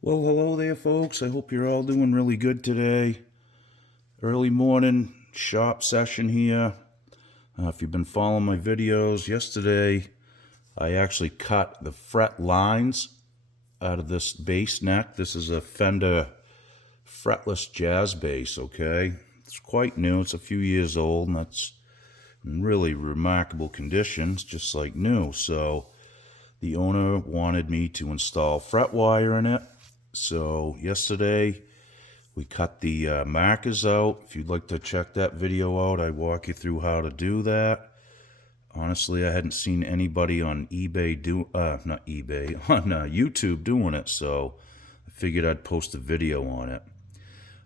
Well, hello there, folks. I hope you're all doing really good today. Early morning shop session here. If you've been following my videos, yesterday I actually cut the fret lines out of this bass neck. This is a Fender fretless jazz bass, okay? It's quite new. It's a few years old, and that's in really remarkable conditions, just like new. So the owner wanted me to install fret wire in it. So yesterday we cut the markers out. If you'd like to check that video out, I walk you through how to do that. Honestly, I hadn't seen anybody on not eBay, on YouTube doing it, so I figured I'd post a video on it.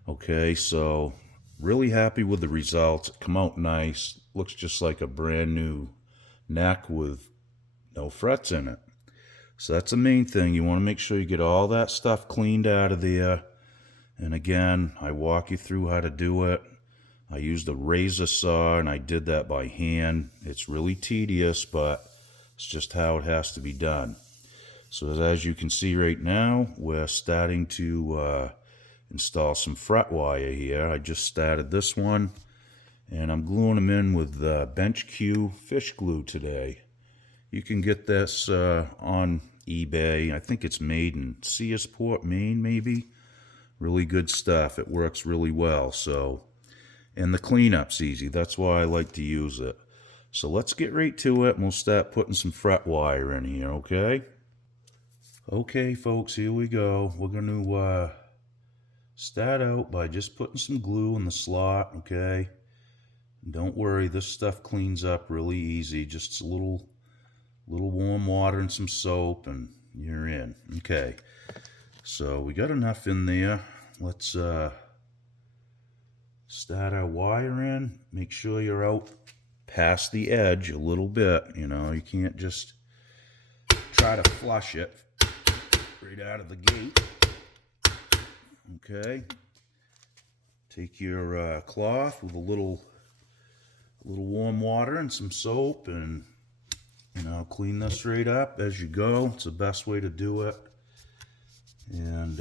Okay, so really happy with the results. It come out nice. Looks just like a brand new neck with no frets in it. So that's the main thing. You want to make sure you get all that stuff cleaned out of there. And again, I walk you through how to do it. I used a razor saw and I did that by hand. It's really tedious, but it's just how it has to be done. So as you can see right now, we're starting to install some fret wire here. I just started this one, and I'm gluing them in with Bench Q fish glue today. You can get this on eBay. I think it's made in Searsport, Maine, maybe. Really good stuff. It works really well. So, and the cleanup's easy. That's why I like to use it. So let's get right to it, and we'll start putting some fret wire in here, okay? Okay, folks, here we go. We're going to start out by just putting some glue in the slot, okay? Don't worry, this stuff cleans up really easy. Just a little warm water and some soap, and you're in. Okay, so we got enough in there. Let's start our wire in. Make sure you're out past the edge a little bit. You know, you can't just try to flush it right out of the gate. Okay, take your cloth with a little warm water and some soap, and clean this right up as you go. It's the best way to do it. And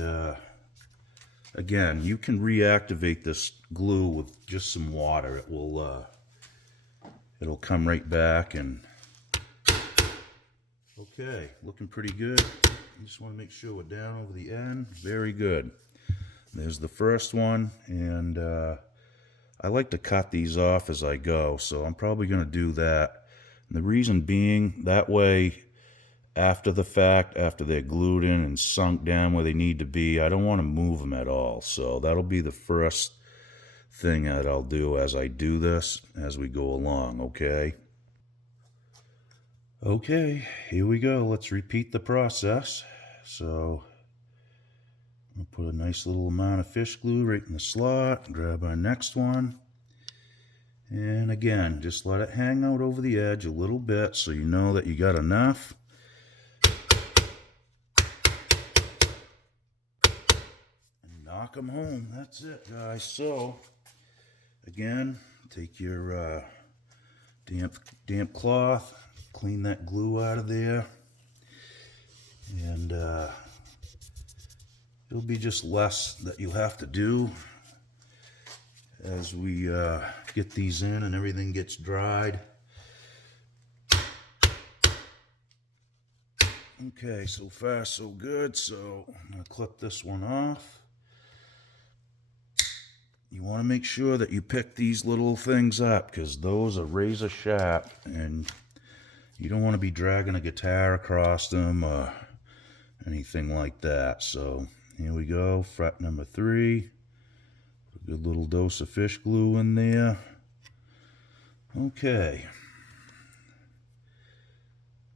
again, you can reactivate this glue with just some water. It will it'll come right back. And okay, looking pretty good. You just want to make sure we're down over the end. Very good. There's the first one, and I like to cut these off as I go, so I'm probably going to do that. And the reason being, that way, after the fact, after they're glued in and sunk down where they need to be, I don't want to move them at all. So that'll be the first thing that I'll do as I do this, as we go along, okay? Okay, here we go. Let's repeat the process. So I'll put a nice little amount of fish glue right in the slot, grab our next one. And again, just let it hang out over the edge a little bit so you know that you got enough. And knock them home. That's it, guys. So, again, take your damp cloth, clean that glue out of there. And it'll be just less that you'll have to do as we get these in and everything gets dried. Okay, so far so good. So I'm going to clip this one off. You want to make sure that you pick these little things up, because those are razor sharp, and you don't want to be dragging a guitar across them or anything like that. So here we go, fret number 3. A good little dose of fish glue in there. Okay.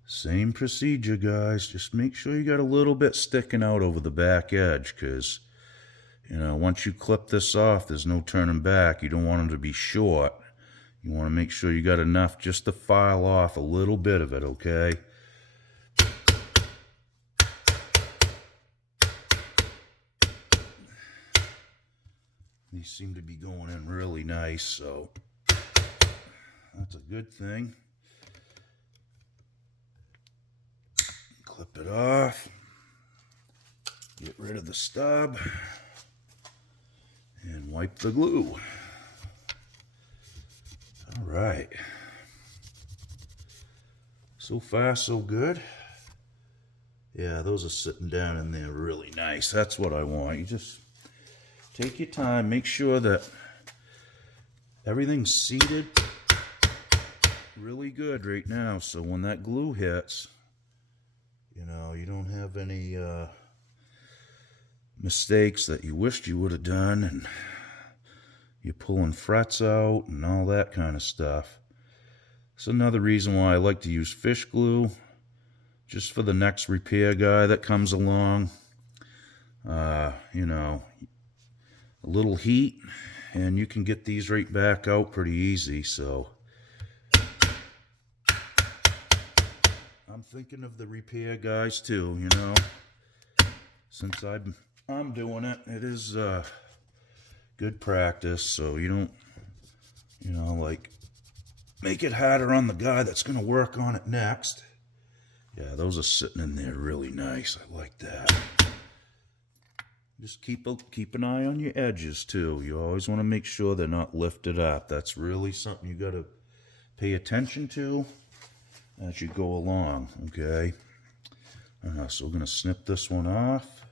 Same procedure, guys. Just make sure you got a little bit sticking out over the back edge, because, once you clip this off, there's no turning back. You don't want them to be short. You want to make sure you got enough just to file off a little bit of it, okay? These seem to be going in really nice, so that's a good thing. Clip it off. Get rid of the stub and wipe the glue. All right. So far, so good. Yeah, those are sitting down in there really nice. That's what I want. You just take your time, make sure that everything's seated really good right now, so when that glue hits, you know, you don't have any mistakes that you wished you would have done, and you're pulling frets out and all that kind of stuff. It's another reason why I like to use fish glue, just for the next repair guy that comes along. You know, a little heat and you can get these right back out pretty easy. So I'm thinking of the repair guys too, you know, since I'm doing it. It is good practice, so you don't, you know, like, make it harder on the guy that's going to work on it next. Yeah, those are sitting in there really nice. I like that. Just keep an eye on your edges too. You always want to make sure they're not lifted up. That's really something you got to pay attention to as you go along, okay? So we're going to snip this one off.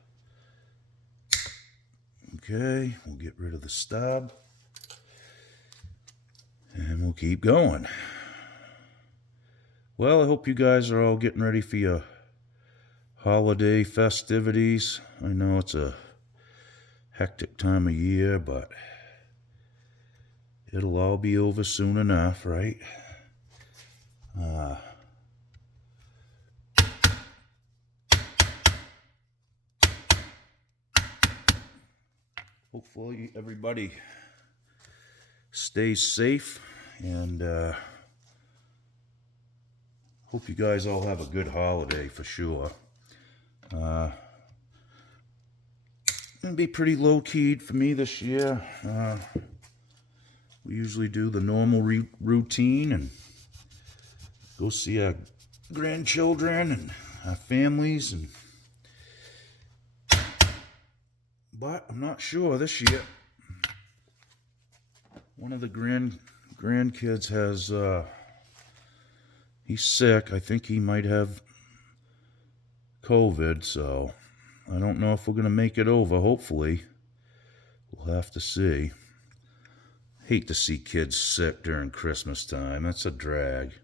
Okay, we'll get rid of the stub. And we'll keep going. Well, I hope you guys are all getting ready for your holiday festivities. I know it's a hectic time of year, but it'll all be over soon enough, right? Hopefully everybody stays safe, and hope you guys all have a good holiday for sure. Gonna be pretty low-keyed for me this year. We usually do the normal routine and go see our grandchildren and our families, and but I'm not sure this year. One of the grandkids has he's sick. I think he might have COVID, so I don't know if we're gonna make it over. Hopefully, we'll have to see. Hate to see kids sick during Christmas time. That's a drag.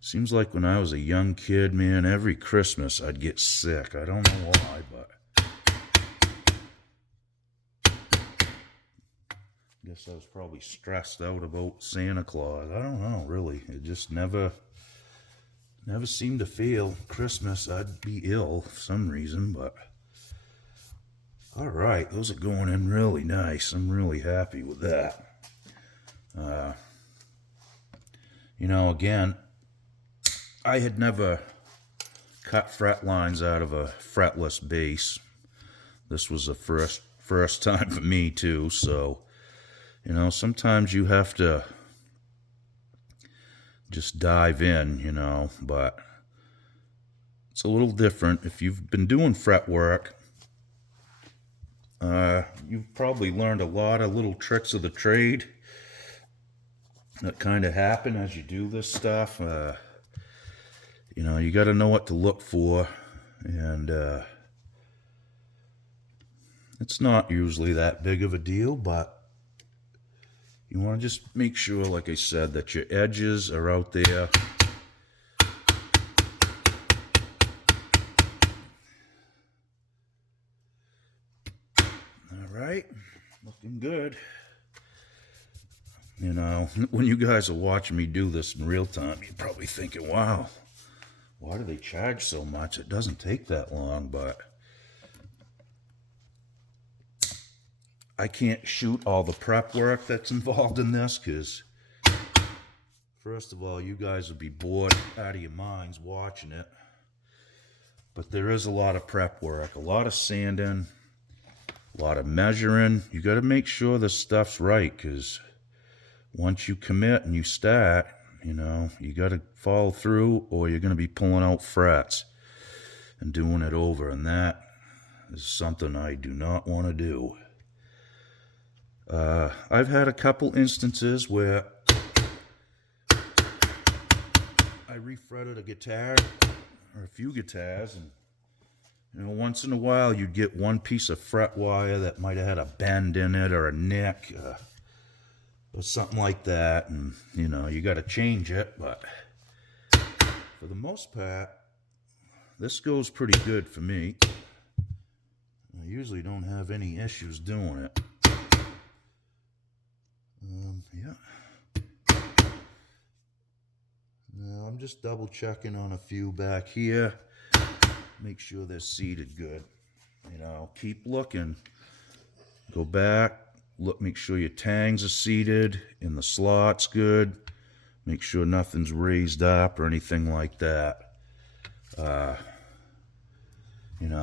Seems like when I was a young kid, man, every Christmas I'd get sick. I don't know why, but I guess I was probably stressed out about Santa Claus. I don't know, really. It just never seemed to feel Christmas I'd be ill for some reason, but all right, those are going in really nice. I'm really happy with that. You know, again, I had never cut fret lines out of a fretless bass. This was the first time for me too, so you know, sometimes you have to just dive in, you know, but it's a little different. If you've been doing fret work, you've probably learned a lot of little tricks of the trade that kind of happen as you do this stuff. You know, you got to know what to look for, and it's not usually that big of a deal, but you want to just make sure, like I said, that your edges are out there. All right, looking good. You know, when you guys are watching me do this in real time, you're probably thinking, wow, why do they charge so much? It doesn't take that long, but I can't shoot all the prep work that's involved in this, because first of all, you guys would be bored out of your minds watching it. But there is a lot of prep work, a lot of sanding, a lot of measuring. You got to make sure the stuff's right, because once you commit and you start, you know, you got to follow through, or you're going to be pulling out frets and doing it over, and is something I do not want to do. I've had a couple instances where I refretted a guitar or a few guitars, and once in a while you'd get one piece of fret wire that might have had a bend in it or a nick or something like that, and you got to change it. But for the most part, this goes pretty good for me. I usually don't have any issues doing it. Yeah. Now I'm just double checking on a few back here. Make sure they're seated good. Keep looking. Go back. Look. Make sure your tangs are seated and the slot's good. Make sure nothing's raised up or anything like that.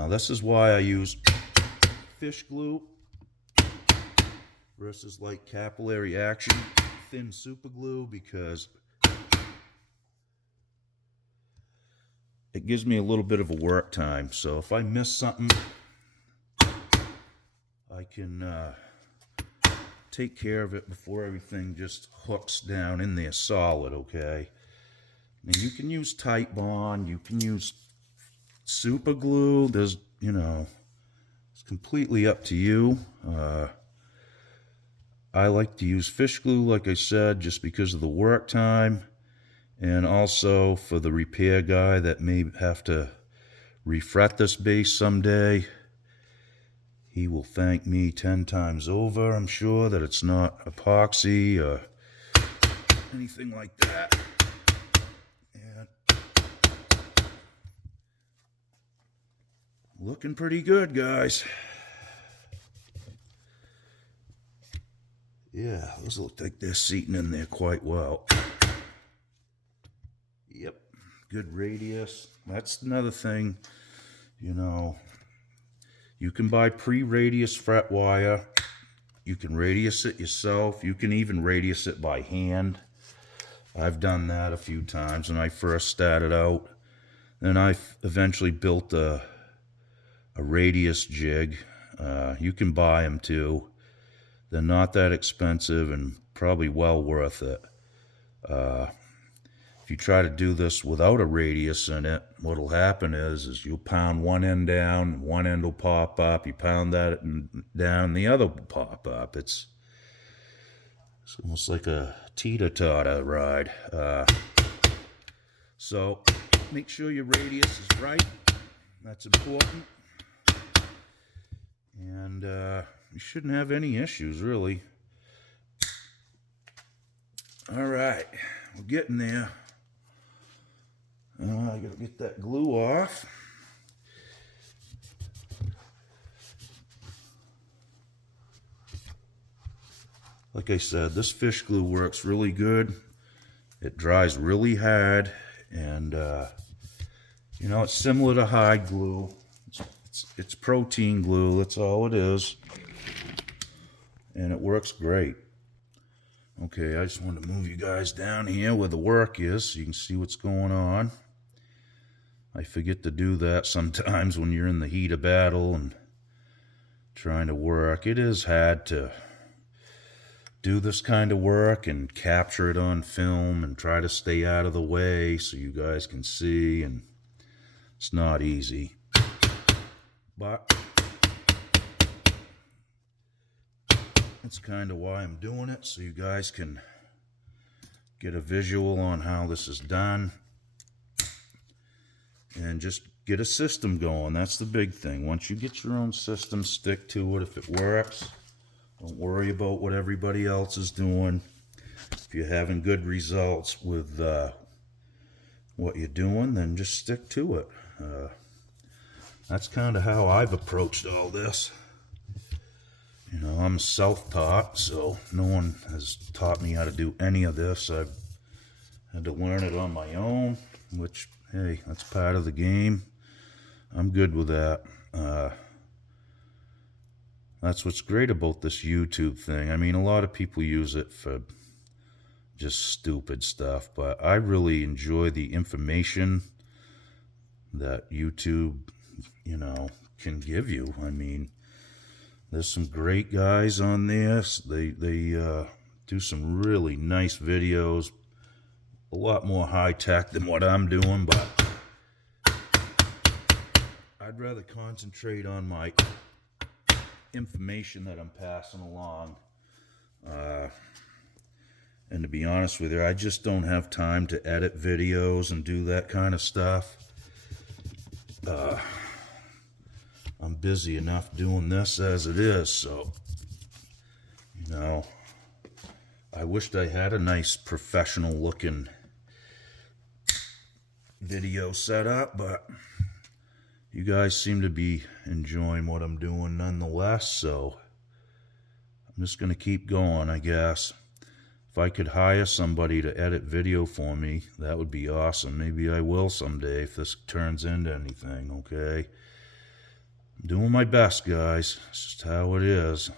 This is why I use fish glue versus like capillary action thin super glue, because it gives me a little bit of a work time. So if I miss something, I can take care of it before everything just hooks down in there solid, okay? And you can use Tight Bond, you can use super glue. There's, it's completely up to you. I like to use fish glue, like I said, just because of the work time, and also for the repair guy that may have to refret this bass someday. He will thank me 10 times over, I'm sure, that it's not epoxy or anything like that. And looking pretty good, guys. Yeah, those look like they're seating in there quite well. Yep, good radius. That's another thing, you can buy pre-radius fret wire. You can radius it yourself. You can even radius it by hand. I've done that a few times when I first started out. Then I eventually built a radius jig. You can buy them too. They're not that expensive and probably well worth it. If you try to do this without a radius in it, what'll happen is you'll pound one end down, and one end will pop up. You pound that down, the other will pop up. It's almost like a teeter-totter ride. So make sure your radius is right. That's important. And you shouldn't have any issues, really. All right, we're getting there. I gotta get that glue off. Like I said, this fish glue works really good. It dries really hard, and it's similar to hide glue. It's protein glue, that's all it is. And it works great. Okay, I just want to move you guys down here where the work is so you can see what's going on. I forget to do that sometimes when you're in the heat of battle and trying to work. It is hard to do this kind of work and capture it on film and try to stay out of the way so you guys can see, and it's not easy. But that's kind of why I'm doing it, so you guys can get a visual on how this is done and just get a system going. That's the big thing. Once you get your own system, stick to it. If it works, don't worry about what everybody else is doing. If you're having good results with what you're doing, then just stick to it. That's kind of how I've approached all this. I'm self-taught, so no one has taught me how to do any of this. I've had to learn it on my own, which, hey, that's part of the game. I'm good with that. That's what's great about this YouTube thing. I mean, a lot of people use it for just stupid stuff, but I really enjoy the information that YouTube you know, can give you. I mean, there's some great guys on this. They do some really nice videos, a lot more high tech than what I'm doing, but I'd rather concentrate on my information that I'm passing along. And to be honest with you, I just don't have time to edit videos and do that kind of stuff. I'm busy enough doing this as it is, so, you know, I wished I had a nice professional looking video set up, but you guys seem to be enjoying what I'm doing nonetheless, so I'm just going to keep going, I guess. If I could hire somebody to edit video for me, that would be awesome. Maybe I will someday if this turns into anything, okay? I'm doing my best, guys. It's just how it is.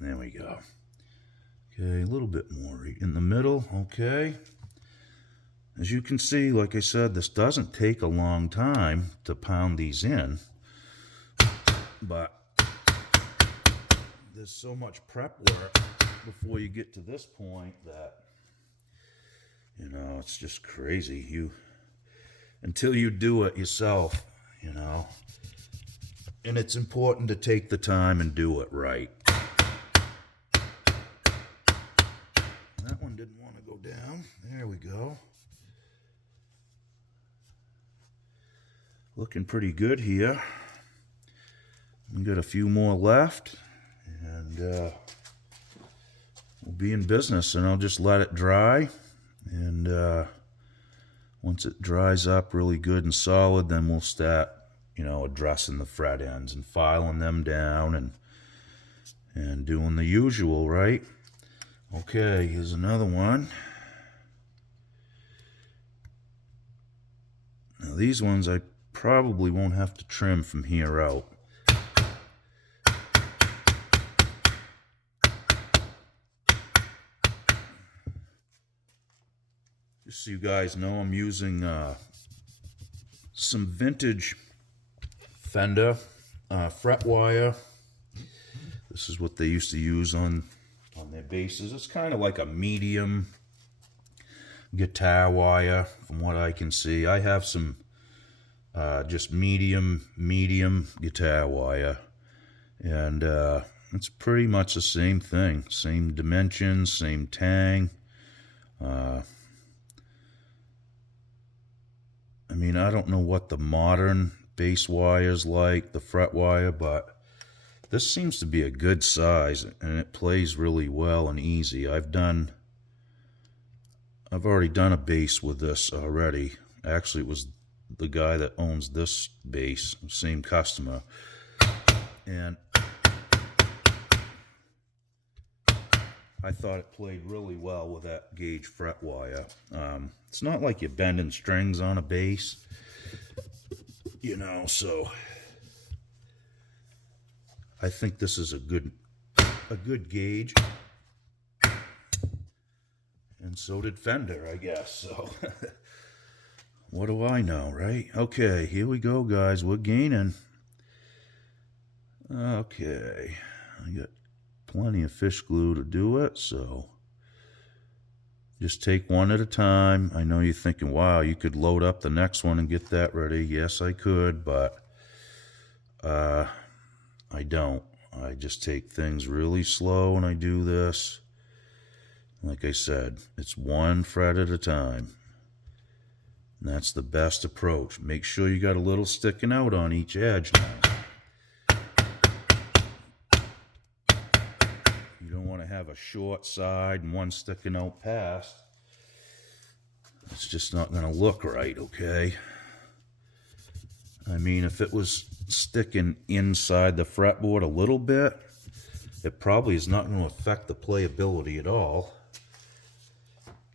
There we go. Okay, a little bit more in the middle, okay? As you can see, like I said, this doesn't take a long time to pound these in, but there's so much prep work before you get to this point that, you know, it's just crazy. Until you do it yourself, you know, and it's important to take the time and do it right. That one didn't want to go down. There we go. Looking pretty good here. We got a few more left, and we'll be in business, and I'll just let it dry, and once it dries up really good and solid, then we'll start, you know, addressing the fret ends and filing them down and doing the usual, right? Okay, here's another one. Now these ones I probably won't have to trim from here out. Just so you guys know, I'm using some vintage Fender fret wire. This is what they used to use on their basses. It's kind of like a medium guitar wire from what I can see. I have some just medium guitar wire, and it's pretty much the same thing, same dimensions, same tang. I mean, I don't know what the modern bass wire is like, the fret wire, but this seems to be a good size, and it plays really well and easy. I've already done a bass with this already. Actually, it was the guy that owns this bass, same customer, and I thought it played really well with that gauge fret wire. It's not like you're bending strings on a bass, you know, so I think this is a good gauge. And so did Fender, I guess, so what do I know, right? Okay, here we go, guys. We're gaining. Okay, I got plenty of fish glue to do it, so just take one at a time. I know you're thinking, wow, you could load up the next one and get that ready. Yes, I could, but I don't. I just take things really slow when I do this. Like I said, it's one fret at a time. And that's the best approach. Make sure you got a little sticking out on each edge now. You don't want to have a short side and one sticking out past. It's just not going to look right, okay? I mean, if it was sticking inside the fretboard a little bit, it probably is not going to affect the playability at all.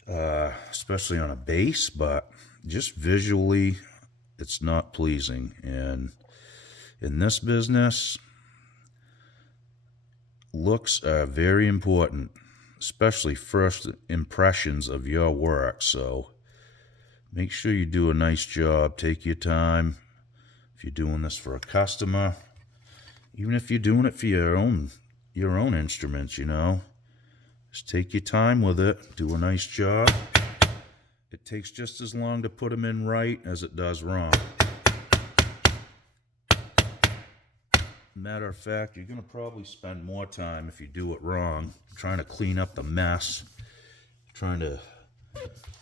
Especially on a bass, but just visually, it's not pleasing. And in this business, looks are very important, especially first impressions of your work. So Make sure you do a nice job. Take your time. If you're doing this for a customer, even if you're doing it for your own instruments, you know, just take your time with it. Do a nice job. It takes just as long to put them in right as it does wrong. Matter of fact, you're going to probably spend more time if you do it wrong, trying to clean up the mess, trying to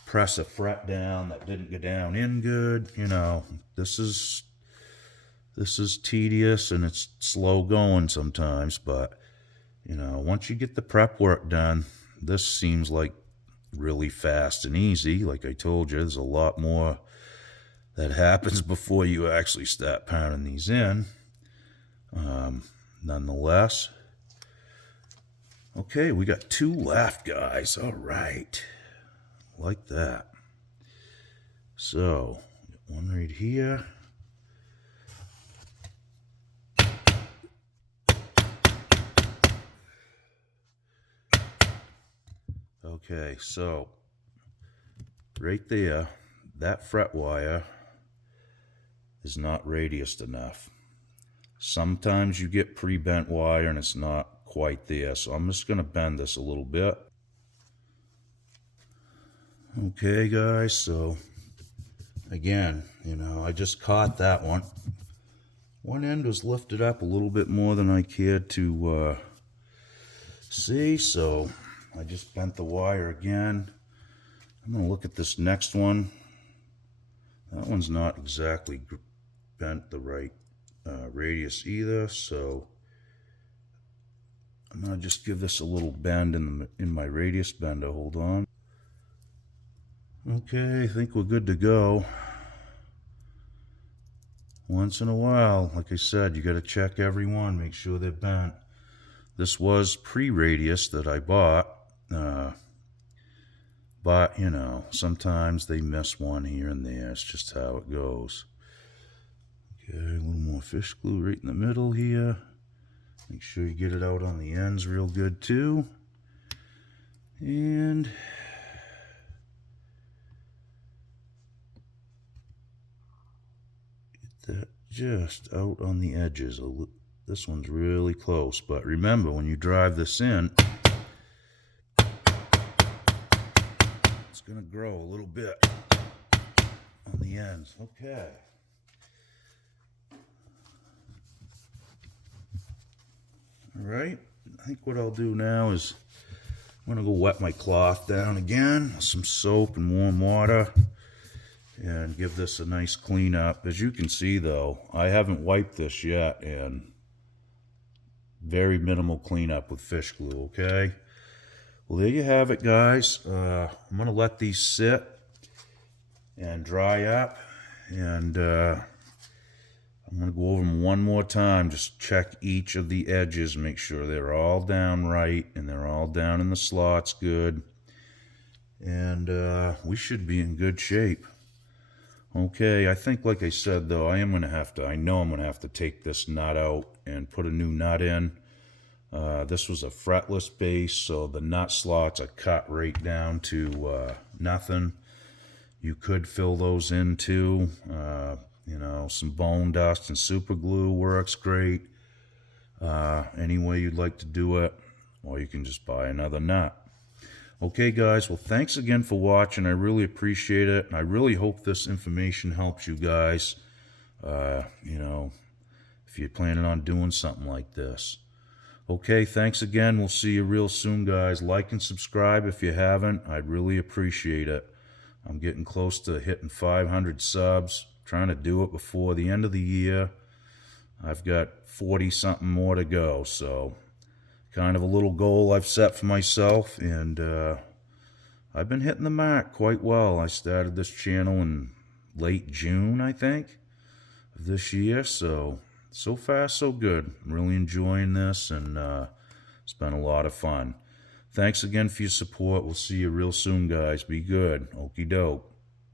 press a fret down that didn't go down in good. You know, this is tedious and it's slow going sometimes, but you know, once you get the prep work done, this seems like really fast and easy. Like I told you, there's a lot more that happens before you actually start pounding these in. Nonetheless, okay, we got 2 left, guys. All right, like that. So, one right here. Okay, so right there, that fret wire is not radiused enough. Sometimes you get pre-bent wire and it's not quite there, so I'm just going to bend this a little bit. Okay, guys, so again, you know, I just caught that one. One end was lifted up a little bit more than I cared to see, so I just bent the wire again. I'm going to look at this next one. That one's not exactly bent the right radius either, so I'm going to just give this a little bend in my radius bender. Hold on. Okay, I think we're good to go. Once in a while, like I said, you got to check every one, make sure they're bent. This was pre-radius that I bought, but you know, sometimes they miss one here and there. It's just how it goes. Okay, a little more fish glue right in the middle here. Make sure you get it out on the ends real good too. And get that just out on the edges. This one's really close, but remember, when you drive this in, it's going to grow a little bit on the ends. Okay. All right, I think what I'll do now is I'm going to go wet my cloth down again with some soap and warm water and give this a nice clean up. As you can see though, I haven't wiped this yet, and very minimal cleanup with fish glue, okay? Well, there you have it, guys. I'm going to let these sit and dry up, and I'm going to go over them one more time. Just check each of the edges, make sure they're all down right and they're all down in the slots good. And we should be in good shape. Okay, I think, like I said, though, I know I'm going to have to take this nut out and put a new nut in. This was a fretless base, so the nut slots are cut right down to nothing. You could fill those in too. You know, some bone dust and super glue works great. Any way you'd like to do it, or you can just buy another nut. Okay, guys, well, thanks again for watching. I really appreciate it. I really hope this information helps you guys, you know, if you're planning on doing something like this. Okay, thanks again. We'll see you real soon, guys. Like and subscribe if you haven't. I'd really appreciate it. I'm getting close to hitting 500 subs. Trying to do it before the end of the year. I've got 40-something more to go, so kind of a little goal I've set for myself, and I've been hitting the mark quite well. I started this channel in late June, I think, of this year, so far so good. I'm really enjoying this, and it's been a lot of fun. Thanks again for your support. We'll see you real soon, guys. Be good. Okie doke.